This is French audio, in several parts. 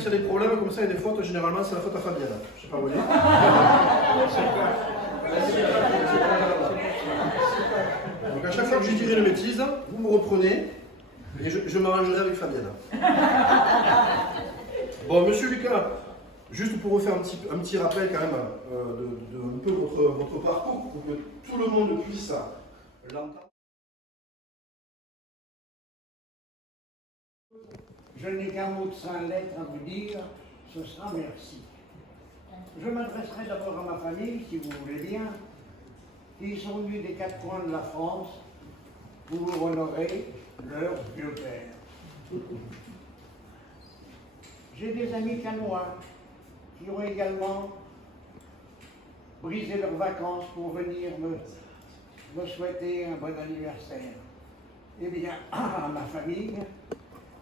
s'il y a des problèmes comme ça et des fautes, généralement c'est la faute à Fabienne. Je sais pas, vous voyez. Donc à chaque fois que je dirai une bêtise, vous me reprenez et je m'arrangerai avec Fabienne. Bon, monsieur Lucas, juste pour refaire un petit rappel quand même de un peu votre parcours pour que tout le monde puisse l'entendre. Je n'ai qu'un mot de 5 lettres à vous dire, ce sera merci. Je m'adresserai d'abord à ma famille, si vous voulez bien, qui sont venus des 4 coins de la France pour honorer leur vieux père. J'ai des amis canois qui ont également brisé leurs vacances pour venir me souhaiter un bon anniversaire. Eh bien, à ma famille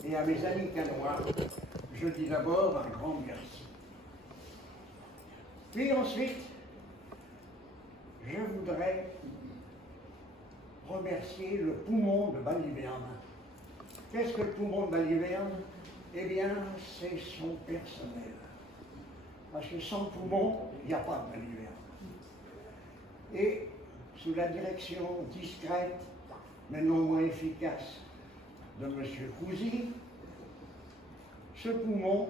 et à mes amis canois, je dis d'abord un grand merci. Puis ensuite, je voudrais remercier le poumon de Baliverne. Qu'est-ce que le poumon de Baliverne? Eh bien, c'est son personnel. Parce que sans poumon, il n'y a pas de Baliverne. Et sous la direction discrète, mais non moins efficace, de M. Cousy, ce poumon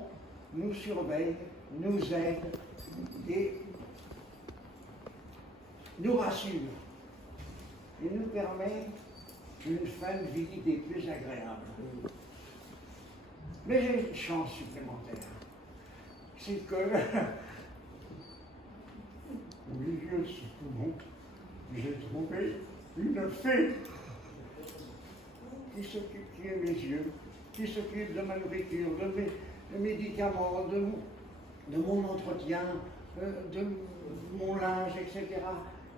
nous surveille, nous aide et nous rassure et nous permet une fin de vie des plus agréables. Mais j'ai une chance supplémentaire, c'est que au milieu de ce poumon, j'ai trouvé une fée qui est mes yeux, qui s'occupe de ma nourriture, de mes médicaments, de mon entretien, de mon linge, etc.,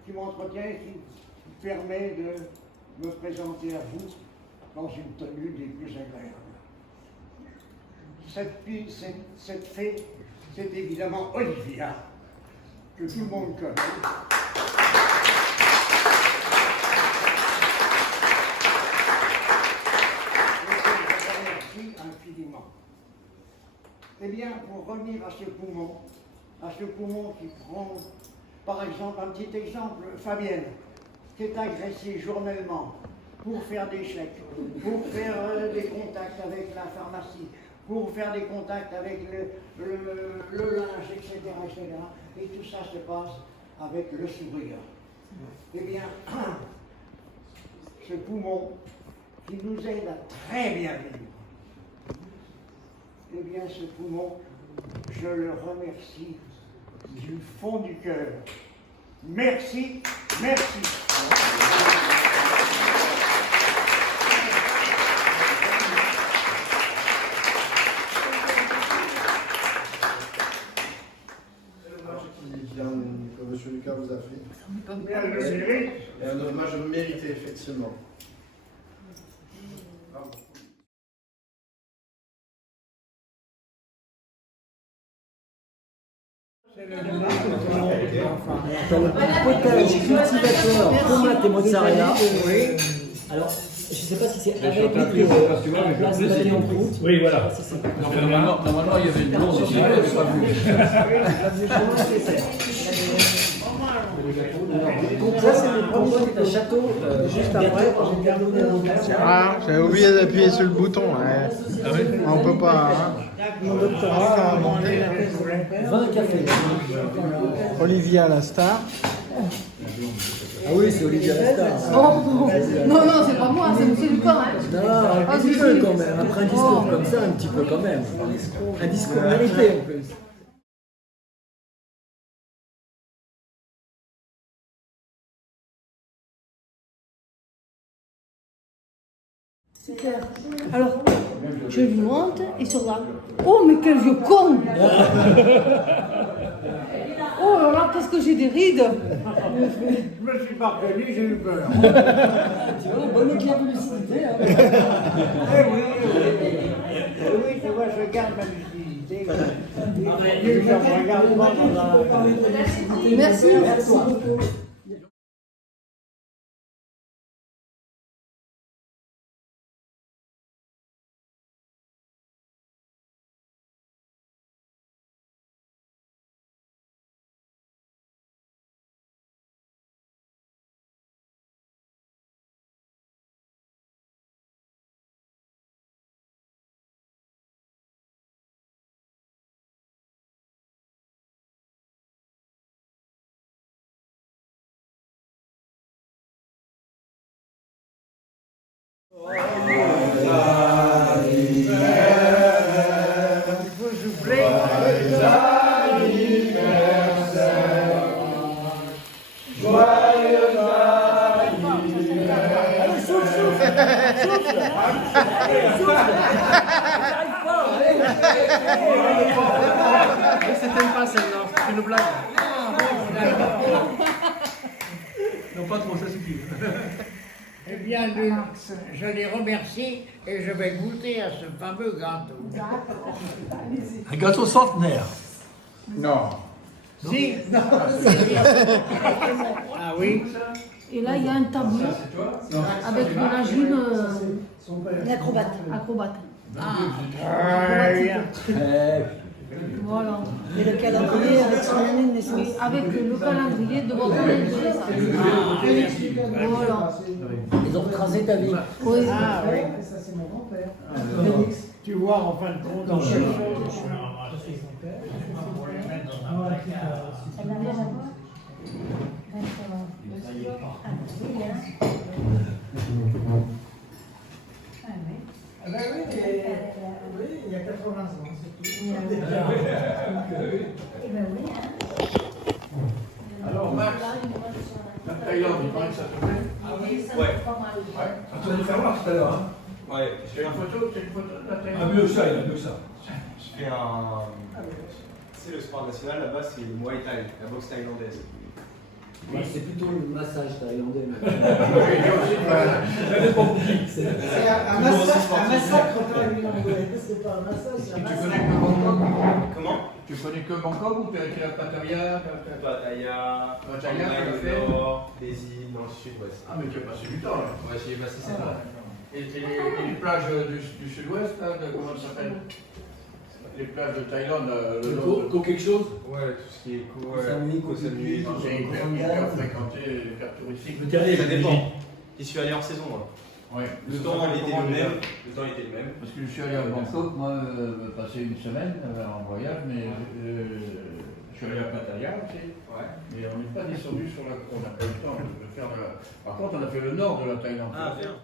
qui m'entretient et qui permet de me présenter à vous dans une tenue des plus agréables. Cette fée, c'est évidemment Olivia, que tout le monde connaît. Infiniment. Eh bien, pour revenir à ce poumon qui prend, par exemple, un petit exemple, Fabienne, qui est agressée journellement pour faire des chèques, pour faire des contacts avec la pharmacie, pour faire des contacts avec le linge, etc., etc. Et tout ça se passe avec le sourire. Eh bien, ce poumon qui nous aide à très bien vivre, eh bien, ce poumon, je le remercie du fond du cœur. Merci, merci. Que M. Lucas vous a fait. Et un hommage mérité, effectivement. Dans le potage cultivateur tomate et mozzarella. Alors, je ne sais pas si c'est avec la place de la en route. Oui, voilà. Normalement, il y avait une blonde ici, elle n'avait pas vu. Donc ça, c'est le combo qui est un château juste après. Ah, j'avais oublié d'appuyer sur le bouton. Ouais. Ah oui. On peut pas. Hein. Mon doctorat a monté 20 cafés. Olivia la star. Ah oui, c'est Olivia Lastar. Oh, non, non, c'est pas moi, c'est M. Lucas. Hein. Non, un petit peu quand même. Après un discours comme ça, un petit peu quand même. Un discours mérité en plus. Super. Alors, je lui monte et sur là. Oh, mais quel vieux con! Oh là là, qu'est-ce que j'ai des rides! Je me suis pas reconnu, j'ai eu peur. Tu vois, bonne éclat de lucidité. Hein. Oui, tu vois, je garde ma lucidité. Je me regarde pas dans un... Merci, merci. Il faut souffler. Allez, souffle, souffle. Souffle. Allez, souffle. J'arrive pas. Allez. C'était pas celle-là, c'est une blague. Non, pas trop, ça suffit. Eh bien, je les remercie et je vais goûter à ce fameux gâteau. Un gâteau centenaire. Non. Si, non, ah oui. Et là, il y a un tableau avec de la gym L'acrobate. acrobate. Très bien. Voilà. Et le calendrier avec son année de naissance. Oui, avec le calendrier de votre naissance. Voilà. Ils ont retracé ta vie. Oui. Ah oui. Tu vois, en fin de compte, dans chaque chose, pour les mettre dans un placard. Elle n'a rien à voir. Ah ben oui, oui, il y a 80 ans, c'est tout. Eh ben oui, hein. Alors, Max, la Thaïlande, il paraît que ça te plaît? Ouais. Tu vas nous faire voir tout à l'heure, hein? Ouais, C'est une photo de la Thaïlande? Ah, mieux que ça, il a mieux que ça. je fais un. C'est le sport national là-bas, c'est le Muay Thai, la boxe thaïlandaise. Moi, c'est plutôt le massage thaïlandais. Ça dépend pour qui. C'est un massacre par une anglaise. C'est pas un massage, c'est un Tu connais massacre. que Bangkok? Comment Tu connais que Bangkok ou tu as été à Pattaya? Pattaya, Pattaya, tu l'as fait? Nord, les îles dans le sud-ouest. Ah, mais tu as passé du temps là. Ouais, j'y ai passé 7 ans. Et les plages du sud-ouest, là, comment ça s'appelle? Les plages de Thaïlande, le nord. Quelque chose. Ouais, tout ce qui est Koh Samui, Koh Samui. C'est hyper fréquenté, hyper touristique. Ça dépend. J'y suis allé hors saison, moi. Ouais. Le temps était le même. Le temps était le même. Parce que je suis allé à Bangkok, moi, passer une semaine en voyage, mais je suis allé à Pattaya aussi. Ouais. Mais on n'est pas descendu sur la. On n'a pas eu le temps de faire Par contre, on a fait le nord de la Thaïlande. Ah, bien.